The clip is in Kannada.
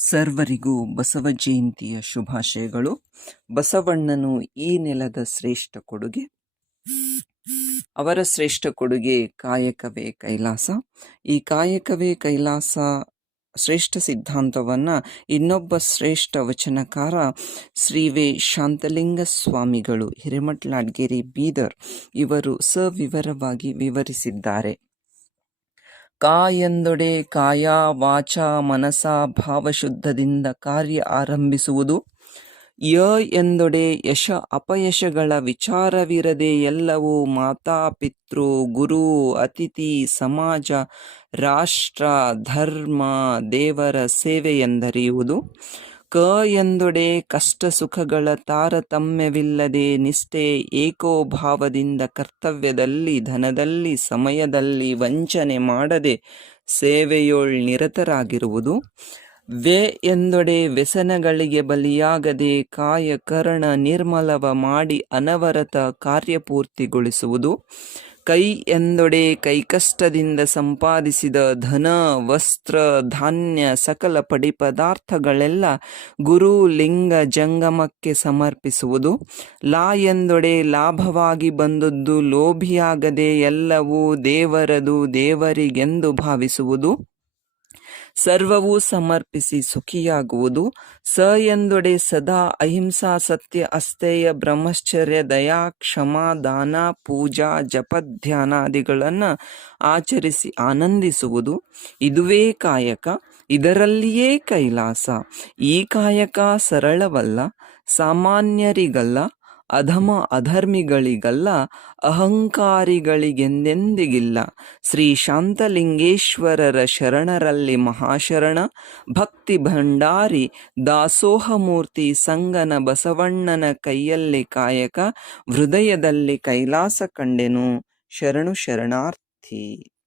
ಸರ್ವರಿಗೂ ಬಸವ ಜಯಂತಿಯ ಶುಭಾಶಯಗಳು. ಬಸವಣ್ಣನು ಈ ನೆಲದ ಶ್ರೇಷ್ಠ ಕೊಡುಗೆ. ಅವರ ಶ್ರೇಷ್ಠ ಕೊಡುಗೆ ಕಾಯಕವೇ ಕೈಲಾಸ. ಈ ಕಾಯಕವೇ ಕೈಲಾಸ ಶ್ರೇಷ್ಠ ಸಿದ್ಧಾಂತವನ್ನ ಇನ್ನೊಬ್ಬ ಶ್ರೇಷ್ಠ ವಚನಕಾರ ಶ್ರೀ ವೆ ಶಾಂತಲಿಂಗ ಸ್ವಾಮಿಗಳು ಹಿರೇಮಠ್ಲಾಡ್ಗೇರಿ ಬೀದರ್ ಇವರು ಸವಿವರವಾಗಿ ವಿವರಿಸಿದ್ದಾರೆ. ಕಾ ಎಂದೊಡೆ ಕಾಯ ವಾಚ ಮನಸ ಭಾವಶುದ್ಧದಿಂದ ಕಾರ್ಯ ಆರಂಭಿಸುವುದು. ಯ ಎಂದೊಡೆ ಯಶ ಅಪಯಶಗಳ ವಿಚಾರವಿರದೆ ಎಲ್ಲವೂ ಮಾತಾ ಪಿತೃ ಗುರು ಅತಿಥಿ ಸಮಾಜ ರಾಷ್ಟ್ರ ಧರ್ಮ ದೇವರ ಸೇವೆ ಎಂದರಿಯುವುದು. ಕ ಎಂದೊಡೆ ಕಷ್ಟ ಸುಖಗಳ ತಾರತಮ್ಯವಿಲ್ಲದೆ ನಿಷ್ಠೆ ಏಕೋಭಾವದಿಂದ ಕರ್ತವ್ಯದಲ್ಲಿ ಧನದಲ್ಲಿ ಸಮಯದಲ್ಲಿ ವಂಚನೆ ಮಾಡದೆ ಸೇವೆಯೊಳ್ ನಿರತರಾಗಿರುವುದು. ವ್ಯ ಎಂದೊಡೆ ವ್ಯಸನಗಳಿಗೆ ಬಲಿಯಾಗದೆ ಕಾಯ ಕರ್ಣ ನಿರ್ಮಲವ ಮಾಡಿ ಅನವರತ ಕಾರ್ಯಪೂರ್ತಿಗೊಳಿಸುವುದು. ಕೈ ಎಂದೊಡೆ ಕೈಕಷ್ಟದಿಂದ ಸಂಪಾದಿಸಿದ ಧನ ವಸ್ತ್ರ ಧಾನ್ಯ ಸಕಲ ಪಡಿಪದಾರ್ಥಗಳೆಲ್ಲ ಗುರು ಲಿಂಗ ಜಂಗಮಕ್ಕೆ ಸಮರ್ಪಿಸುವುದು. ಲಾ ಎಂದೊಡೆ ಲಾಭವಾಗಿ ಬಂದದ್ದು ಲೋಭಿಯಾಗದೆ ಎಲ್ಲವೂ ದೇವರದು ದೇವರಿಗೆಂದು ಭಾವಿಸುವುದು. ಸರ್ವವೂ ಸಮರ್ಪಿಸಿ ಸುಖಿಯಾಗುವುದು. ಸ ಎಂದೊಡೆ ಸದಾ ಅಹಿಂಸಾ ಸತ್ಯ ಅಸ್ಥೇಯ ಬ್ರಹ್ಮಚರ್ಯ ದಯಾ ಕ್ಷಮಾ ದಾನ ಪೂಜಾ ಜಪಧ್ಯಾನಾದಿಗಳನ್ನು ಆಚರಿಸಿ ಆನಂದಿಸುವುದು. ಇದುವೇ ಕಾಯಕ, ಇದರಲ್ಲಿಯೇ ಕೈಲಾಸ. ಈ ಕಾಯಕ ಸರಳವಲ್ಲ, ಸಾಮಾನ್ಯರಿಗಲ್ಲ, ಅಧಮ ಅಧರ್ಮಿಗಳಿಗಲ್ಲ, ಅಹಂಕಾರಿಗಳಿಗೆಂದೆಂದಿಗಿಲ್ಲ. ಶ್ರೀ ಶಾಂತಲಿಂಗೇಶ್ವರರ ಶರಣರಲ್ಲಿ ಮಹಾಶರಣ ಭಕ್ತಿ ಭಂಡಾರಿ ದಾಸೋಹಮೂರ್ತಿ ಸಂಗನ ಬಸವಣ್ಣನ ಕೈಯಲ್ಲಿ ಕಾಯಕ ಹೃದಯದಲ್ಲಿ ಕೈಲಾಸ ಕಂಡೆನು. ಶರಣು ಶರಣಾರ್ಥಿ.